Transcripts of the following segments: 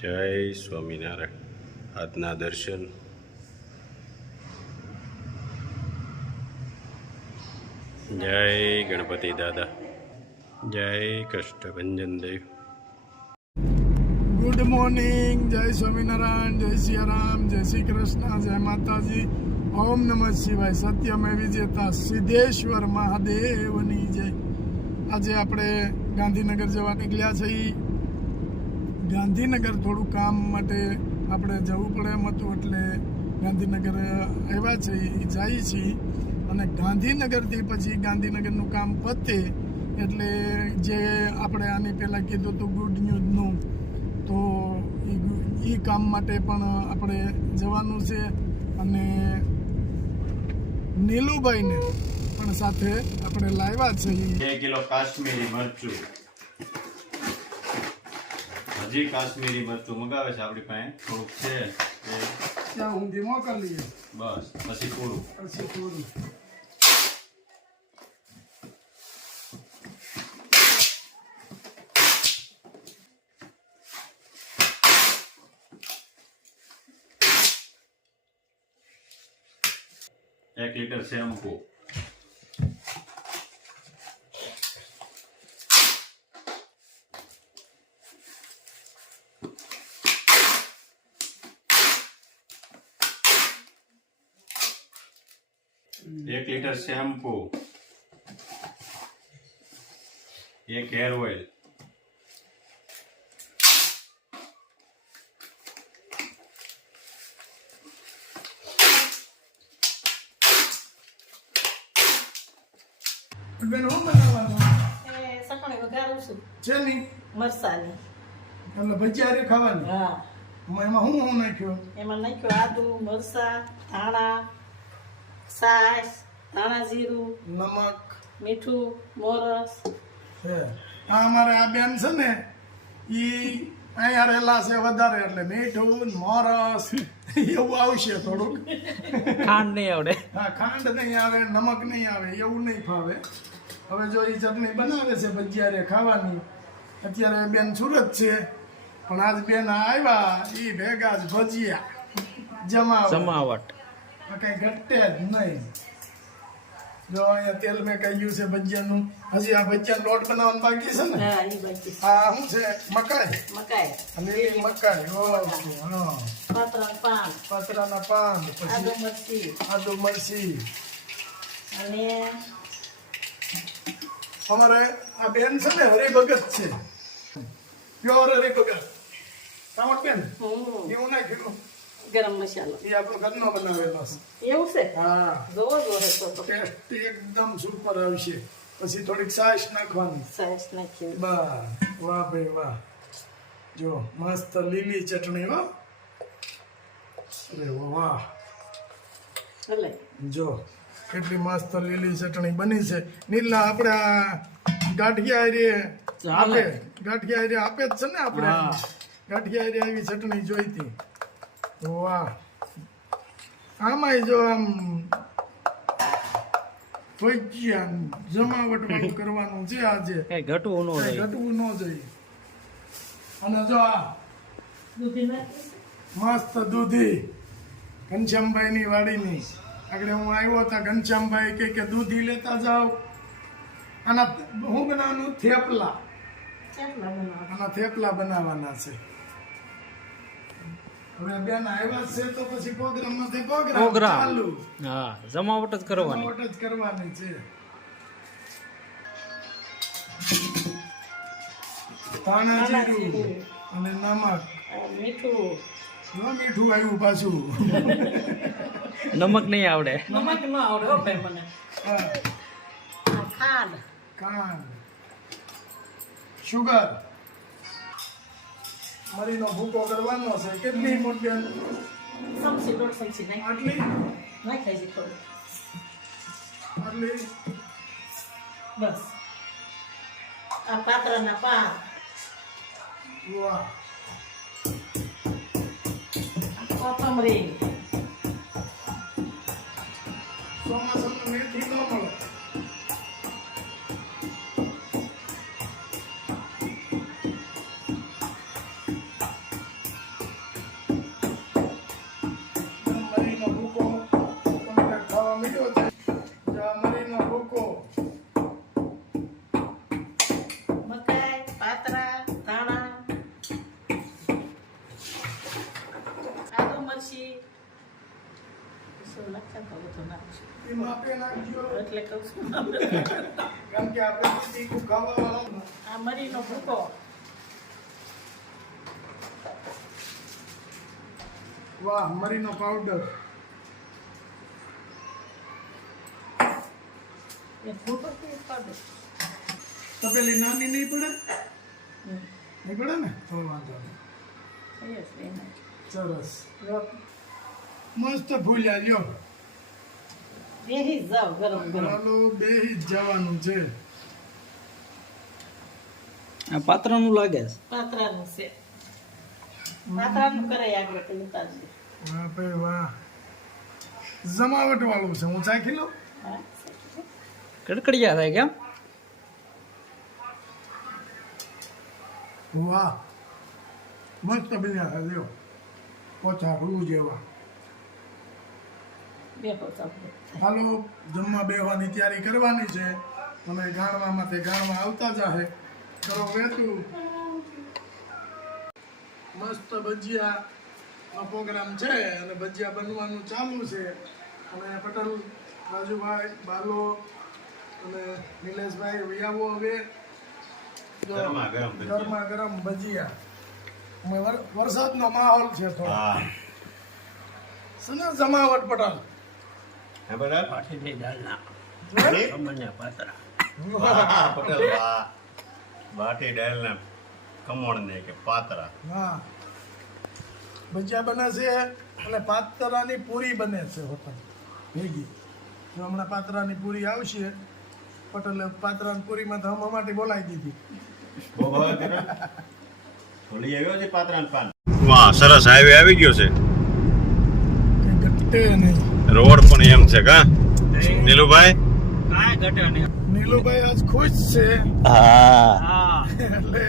જય સ્વામિનારાયણ. આજના દર્શન જય ગણપતિ દાદા, જય કષ્ટભંજન દેવ. ગુડ મોર્નિંગ, જય સ્વામિનારાયણ, જય સિયારામ, જય શ્રી કૃષ્ણ, જય માતાજી, ઓમ નમઃ શિવાય, સત્યમે વિજેતા, સિદ્ધેશ્વર મહાદેવની જય. આજે આપણે ગાંધીનગર જવા નીકળ્યા છીએ. ગાંધીનગર થોડું કામ માટે આપણે જવું પડે એમ હતું, એટલે ગાંધીનગર આવ્યા છીએ, જઈએ છીએ. અને ગાંધીનગરથી પછી ગાંધીનગરનું કામ પતે એટલે જે આપણે આની પહેલાં કીધું હતું ગુડ ન્યૂઝનું, તો એ કામ માટે પણ આપણે જવાનું છે. અને નીલુભાઈને પણ સાથે આપણે લાવ્યા છે. 2 કિલો કાશ્મીરી મરચું, હજી કાશ્મીરી મરચું મગાવે છે આપણી પાસે, થોડુંક છે ત્યાં ઊંધી મોકલીએ, બસ પછી પૂરું. પછી પૂરું. એક લીટર શેમ્પુ, एक लीटर शैम्पू, एक हेयर ऑयल, બેન હું બનાવવાનું સકણી વઘારું છું છે નહીં મરસાની. એટલે ભજીયા ખાવાની. હા, એમાં હું નાખ્યો? એમાં નાખ્યું આદુ, મરસા, ધાણા, સાસ, ધાણા જીરું, નમક મીઠું, મોરસ. છે. આ અમારે આ બેન છે ને, ઈ અહીંયા રહેલા છે વધારે, એટલે મીઠું મોરસ એવું આવશે થોડુંક. ખાંડ નહીં આવડે. હા, ખાંડ નહીં આવે, નમક નહીં આવે, એવું નહીં ફાવે. હવે જો એ ચટણી બનાવે છે ભજીયા ખાવાની. અત્યારે બેન સુરત છે, પણ આજ બેન આવ્યા એ ભેગા જ ભજીયા જમાવટ. કઈ ઘટે જ નહીં. જો અહીંયા તેલ મેં કહ્યું છે ભજીયાનું. હજી આ ભજીયા લોટ બનાવવાનું બાકી છે ને. હા, ઈ બધી આ શું છે? મકાઈ. મકાઈ, અને લીલી મકાઈ. ઓકે, હા. પાત્રા પાન, પાતરાના પાન, આદુ પછી મરચી આદુ મરચી. અને અમારે આ બેન છે ને હરિભગત છે, પ્યોર હરિભગત. સાવટ બેન એવું નાખ્યું, ગરમ મસાલો. એ આપણો ઘરનો બનાવેલો છે. એવું છે? હા, જોવો જોવે તો ટેસ્ટ એકદમ સુપર આવશે. પછી થોડીક છાશ નાખવાની. સાસ નાખી. બસ, વાહ ભાઈ વાહ. જો મસ્ત લીલી ચટણી. હો, અરે વાહ. એટલે જો કેટલી મસ્ત લીલી ચટણી બની છે. નીલા આપણે આ ગાંઠિયા આપે, ગાંઠિયા આપે જ છે ને આપણે. ગાંઠિયા એવી ચટણી જોઈતી. વાહ. આમાંય જો આમ ભજીયા જમાવટ વાળું કરવાનું છે આજે. કઈ ઘટવું ન કઈ જોઈએ. ઘટવું ન જોઈએ. અને જો આ દૂધી નાખી. મસ્ત દૂધી ઘનશ્યામભાઈ ની વાડીની. આગળ હું આવ્યો હતા, ઘનશ્યામભાઈ કે દૂધી લેતા જાઓ. આના હું બનાવવાનું થેપલા. કેટલા બનાવો? આના થેપલા બનાવવાના છે. હવે બેન આવ્યા છે તો પછી પ્રોગ્રામમાંથી પ્રોગ્રામ ચાલુ. હા, જમાવટ જ કરવાની. બનાવટ જ કરવાની છે. ધાણા જીરું અને નમક. મીઠું. જો મીઠું આવ્યું પાછું. નમક નહીં આવડે. નમક ન આવડે હો ભાઈ મને. હા, ખાંડ. ખાંડ, શુગર. મરીનો ભૂકો કરવાનો છે. કેટલી મોટી? ચમચી, 1.5 ચમચી નાખી. આટલી નાખાય છે થોડું. આટલી. બસ. આ પાત્રાના પાન, વાહ. કોથમરી, ચોમાસામાં મેથી ન મળે. બધું નાખશું એ માપે નાખજો એટલે કહું છું કારણ કે આપણે તીખું ખાવાવાળા આ મરીનો ભૂકો વાહ મરીનો પાવડર એ ભૂકો કેવી પાડે તપેલી નાની નહીં પડે નહીં પડે ને તો વાંધો નહીં સરસ મસ્ત ફૂલ્યા લ્યો બેહી જાવ ગરમ ગરમ ચાલો બેહી જ જવાનું છે આ પાત્રનું લાગે છે પાત્રાનું છે પાત્રાનું કરે આગળ કઈ ઉતારશે વાહ ભાઈ વાહ જમાવટ વાળું છે હું ચાખી લઉં હા કડકડિયા થાય કેમ વાહ મસ્ત બન્યા છે લ્યો પોચા રૂ જેવા બેહો સાંભળો હાલો જમવા બેહવાની તૈયારી કરવાની છે તમે ગાણવામાં તે ગાણમાં આવતા જાહે કરો વેતું મસ્ત ભજીયા પ્રોગ્રામ છે અને ભજીયા બનવાનું ચાલુ છે અને પટેલ રાજુભાઈ બાલો અને નિલેશભાઈ વિયાવો હવે જો ગરમા ગરમ ભજીયા. ગરમા ગરમ ભજીયા અને વરસાદનો માહોલ છે થોડો હા સુના જમાવટ પટેલ હે બરાબર પાઠીની દાળના ખમણના પાત્રા વાહ, પટેલ વાહ બાટી ડાયલ ને ખમણ ને કે પાતરા હા ભજીયા બને છે અને પાતરાની પૂરી બને છે હોટલ ભેગી જો હમણાં પાતરાની પૂરી આવશે પટેલે પાતરાની પૂરીમાં તો માટે બોલાવી દીધી બહુ ભાવે તેરા થોડી આવ્યો છે પાતરાન પાન વાહ સરસ હાઈવે આવી ગયો છે કંઈ ઘટે નહીં રોડ પણ એમ છે કા નીલુભાઈ કાંઈ ઘટે નહીં નીલુભાઈ આજ ખુશ છે હા હા એટલે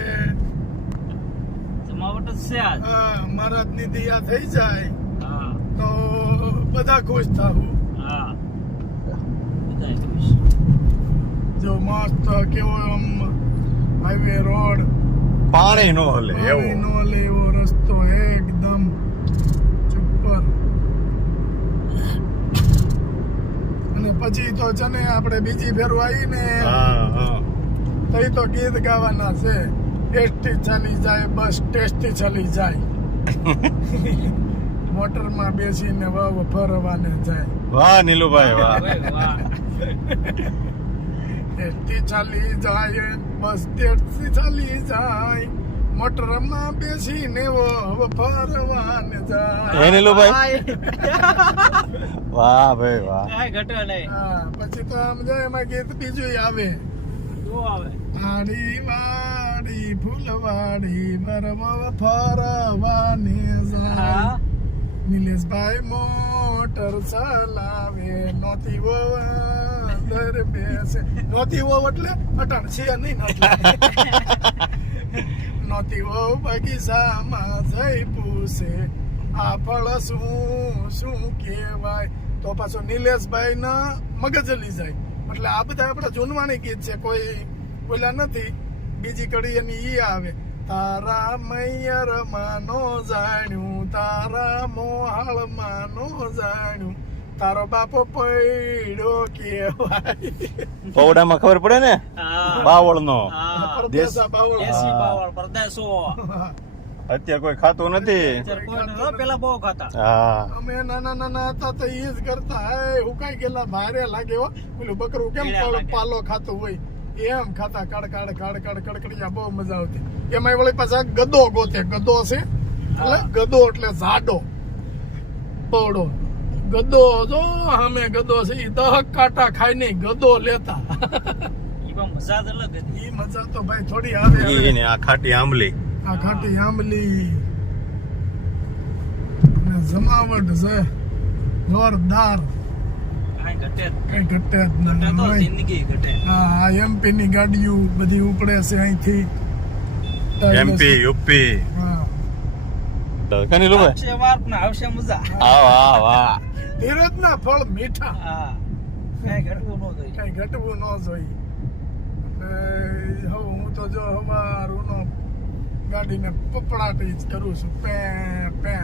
જમાવટ જ છે આજ મહારાજની દિયા થઈ જાય હા તો બધા ખુશ થવું હા બધાય ખુશ જો મસ્ત કેવો આમ હાઈવે રોડ પાણી નો હલે એવું નો લેવો રસ્તો એકદમ ચુપ્પર અને પછી તો છે ને આપણે બીજી ફેરવા આવીને હા હા તઈ તો ગીત ગાવાના છે ટેસ્ટી ચાલી જાય બસ ટેસ્ટી ચાલી જાય મોટરમાં બેસીને વાવ ફરવાને જાય વાહ નીલુભાઈ વાહ વાહ ટેસ્ટી ચાલી જાય બસ ટેસ્ટી ચાલી જાય મોટરમાં બેસીને વાવ ફરવાને જાય હે નીલુભાઈ વાહ ભાઈ વાહ કાંઈ ઘટે નહીં હા પછી તો આમ જો એમાં ગીત બીજું આવે જો આવે આડી વાડી ફૂલવાડી બરમવ ફરવાને જાય હા નિલેશભાઈ મોટર ચલાવે નોતી વહુ અંદર બેસે નોતી વહુ એટલે અટાણ છે નહીં નોતી વહુ બગીચામાં જઈ પૂછે આ ફળ શું કહેવાય તો પાછો નિલેશભાઈ ના મગજ હલી જાય એટલે આ બધા આપણા જૂનવાણી ગીત છે કોઈ બોલ્યા નથી બીજી કડી એની ઈ આવે તારા મૈયર માનો જાણ્યું તારા મોહાળ માનો જાણ્યું તારો બાપો પડ્યો કેવાય પૌડામાં ખબર પડે ને હા બાવળ નો હા પરદેશા બાવળ. દેશી પાવર પરદેશો અત્યારે કોઈ ખાતું નથી અત્યારે કોઈ નહીં. પેલા બહુ ખાતા હા અમે નાના નાના હતા તો ઈ જ કરતા હે હુકાઈ ગયેલા ભારે લાગે હો પેલું બકરું કેમ કીડા લાગે. પાલો ખાતું હોય એમ ખાતા કડકડિયા બહુ મજા આવતી એમાં વળી પાછા ગદો ગોતે ગદો છે એટલે ગદો એટલે જાડો પૌડો ગદો જો સામે ગદો છે ઈ દહક કાંટા ખાઈ નહીં ગદો લેતા એમાં મજા જ અલગ હતી ઈ મજા તો ભાઈ થોડી આવે હવે. ઈ ને આ ખાટી આંબલી આ ખાટી આંબલી અને જમાવટ છે જોરદાર કાંઈ ઘટે જ કઈ ઘટે જ ઘટે તો નહીં જિંદગી ઘટે હા એમપી ની ગાડીઓ બધી ઉપડે છે અહીંથી એમપી યુપી હા કની લો ભાઈ આવશે વાર પણ આવશે મજા વાહ વાહ ધીરજ ના ફળ મીઠા હા કાંઈ ઘટવું ન જોઈએ કઈ ઘટવું ન જોઈએ એટલે હવે હું તો જો હવારનો ગાડીને પપડાટી જ કરું છું પે પે